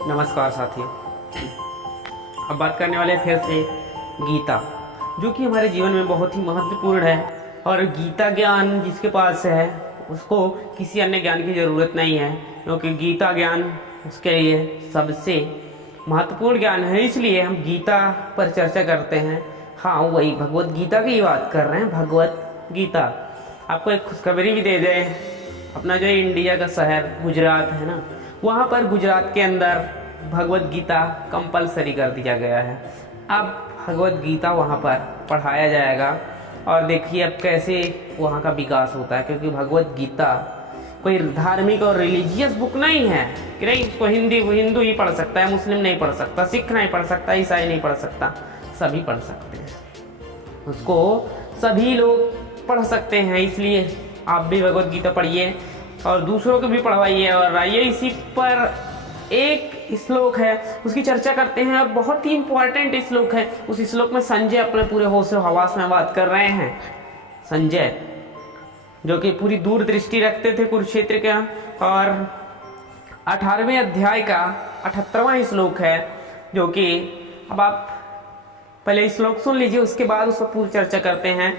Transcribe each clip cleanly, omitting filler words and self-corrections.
नमस्कार साथियों। अब बात करने वाले हैं फिर से गीता, जो कि हमारे जीवन में बहुत ही महत्वपूर्ण है। और गीता ज्ञान जिसके पास है उसको किसी अन्य ज्ञान की ज़रूरत नहीं है, क्योंकि गीता ज्ञान उसके लिए सबसे महत्वपूर्ण ज्ञान है। इसलिए हम गीता पर चर्चा करते हैं। हाँ, वही भगवत गीता की बात कर रहे हैं। भगवत गीता। आपको एक खुशखबरी भी दे दें, अपना जो इंडिया का शहर गुजरात है ना, वहाँ पर गुजरात के अंदर भगवत गीता कंपलसरी कर दिया गया है। अब भगवत गीता वहाँ पर पढ़ाया जाएगा और देखिए अब कैसे वहाँ का विकास होता है, क्योंकि भगवत गीता कोई धार्मिक और रिलीजियस बुक नहीं है कि नहीं उसको हिंदू ही पढ़ सकता है, मुस्लिम नहीं पढ़ सकता, सिख नहीं पढ़ सकता, ईसाई नहीं पढ़ सकता, सभी पढ़ सकते हैं। उसको सभी लोग पढ़ सकते हैं। इसलिए आप भी भगवत गीता पढ़िए और दूसरों को भी पढ़वाइए। और आइए इसी पर एक श्लोक है उसकी चर्चा करते हैं, और बहुत ही इंपॉर्टेंट श्लोक है। उस श्लोक में संजय अपने पूरे होश हवास में बात कर रहे हैं। संजय जो कि पूरी दूरदृष्टि रखते थे कुरुक्षेत्र का, और 18वें अध्याय का 78वां श्लोक है, जो कि अब आप पहले श्लोक सुन लीजिए, उसके बाद उस पर पूरी चर्चा करते हैं।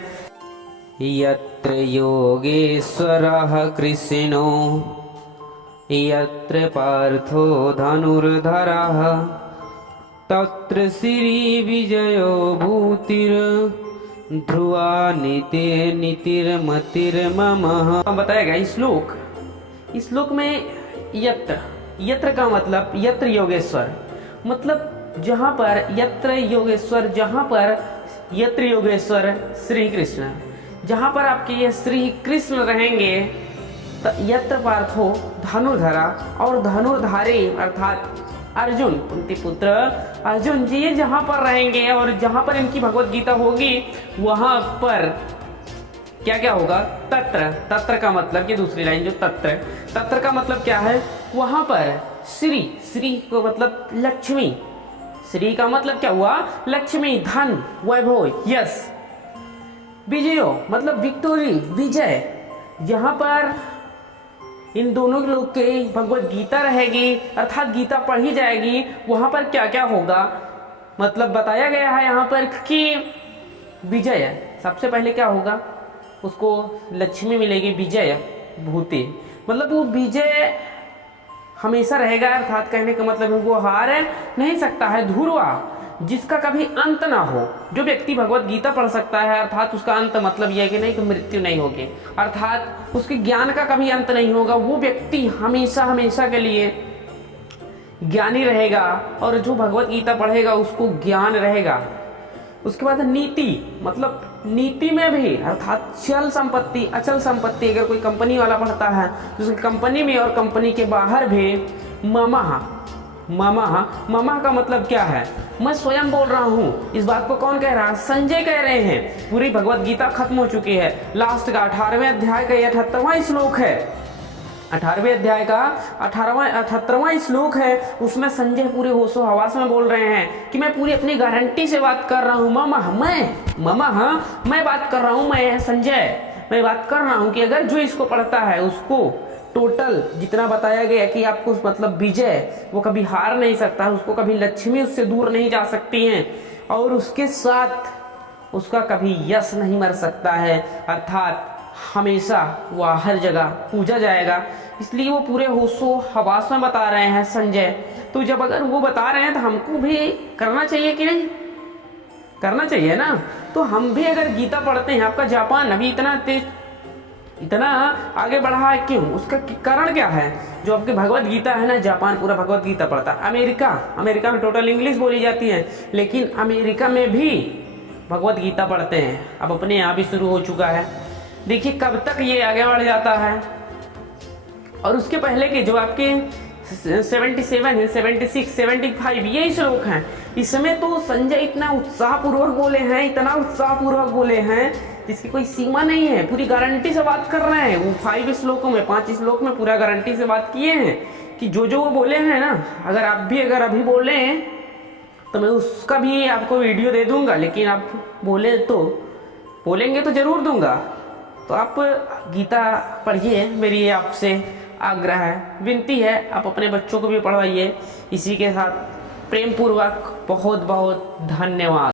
यत्र योगेश्वरः कृष्णो यत्र पार्थो धनुर्धरः तत्र श्री विजयो भूतिर ध्रुवा नीतिर्मतिर्ममः। बताएगा इस श्लोक में यत्र का मतलब यत्र योगेश्वर, मतलब जहाँ पर यत्र योगेश्वर, जहाँ पर यत्र योगेश्वर श्री कृष्ण, जहाँ पर आपके ये श्री कृष्ण रहेंगे, यत्र पार्थो धनुर्धरा, और धनुर्धारी अर्थात अर्जुन, कुंती पुत्र अर्जुन जी ये जहाँ पर रहेंगे और जहाँ पर इनकी भगवत गीता होगी, वहाँ पर क्या क्या होगा? तत्र का मतलब, ये दूसरी लाइन जो तत्र का मतलब क्या है? वहाँ पर श्री को मतलब लक्ष्मी, श्री का मतलब क्या हुआ? लक्ष्मी, धन, वैभव, यश। विजयो मतलब विक्टोरी, विजय। यहाँ पर इन दोनों लोग के भगवत गीता रहेगी, अर्थात गीता पढ़ी जाएगी। वहाँ पर क्या क्या होगा मतलब बताया गया है यहाँ पर कि विजय, सबसे पहले क्या होगा? उसको लक्ष्मी मिलेगी, विजय भूति, मतलब वो विजय हमेशा रहेगा, अर्थात कहने का मतलब है वो हार नहीं सकता है। ध्रुवा जिसका कभी अंत ना हो, जो व्यक्ति भगवत गीता पढ़ सकता है, अर्थात उसका अंत मतलब यह है कि नहीं कि मृत्यु नहीं होगी, अर्थात उसके ज्ञान का कभी अंत नहीं होगा। वो व्यक्ति हमेशा हमेशा के लिए ज्ञानी रहेगा, और जो भगवत गीता पढ़ेगा उसको ज्ञान रहेगा। उसके बाद नीति, मतलब नीति में भी, अर्थात चल संपत्ति, अचल संपत्ति। अगर कोई कंपनी वाला पढ़ता है तो उसकी कंपनी में और कंपनी के बाहर भी ममा का मतलब क्या है? मैं स्वयं बोल रहा हूँ। इस बात को कौन कह रहा है? संजय कह रहे हैं। पूरी भगवत गीता खत्म हो चुकी है। लास्ट का 18वें अध्याय का 78वां श्लोक है। 18वें अध्याय का 78वां श्लोक है। उसमें संजय पूरे होशो हवास में बोल रहे हैं कि मैं पूरी अपनी गारंटी से बात कर रहा हूँ। मैं बात कर रहा हूँ, मैं संजय, मैं बात कर रहा हूँ कि अगर जो इसको पढ़ता है उसको टोटल जितना बताया गया कि आपको मतलब विजय, वो कभी हार नहीं सकता, उसको कभी लक्ष्मी उससे दूर नहीं जा सकती हैं, और उसके साथ उसका कभी यश नहीं मर सकता है, अर्थात हमेशा वह हर जगह पूजा जाएगा। इसलिए वो पूरे होशो हवास में बता रहे हैं संजय। तो जब अगर वो बता रहे हैं तो हमको भी करना चाहिए कि नहीं? करना चाहिए ना। तो हम भी अगर गीता पढ़ते हैं, आपका जापान अभी इतना आगे बढ़ा है, क्यों? उसका कारण क्या है? जो आपकी भगवत गीता है ना, जापान पूरा भगवत गीता पढ़ता है। अमेरिका में टोटल इंग्लिश बोली जाती है, लेकिन अमेरिका में भी भगवत गीता पढ़ते हैं। अब अपने यहाँ भी शुरू हो चुका है। देखिए कब तक ये आगे बढ़ जाता है। और उसके पहले के जो आपके 77 है, 76, 75 ये श्लोक हैं, इसमें तो संजय इतना उत्साहपूर्वक बोले हैं जिसकी कोई सीमा नहीं है। पूरी गारंटी से बात कर रहे हैं। वो 5 श्लोकों में, 5 श्लोक में पूरा गारंटी से बात किए हैं कि जो वो बोले हैं ना, अगर आप भी अगर अभी बोले हैं तो मैं उसका भी आपको वीडियो दे दूंगा, लेकिन आप बोलेंगे तो जरूर दूंगा। तो आप गीता पढ़िए, मेरी आपसे आग्रह है, विनती है, आप अपने बच्चों को भी पढ़वाइए। इसी के साथ प्रेम पूर्वक बहुत बहुत धन्यवाद।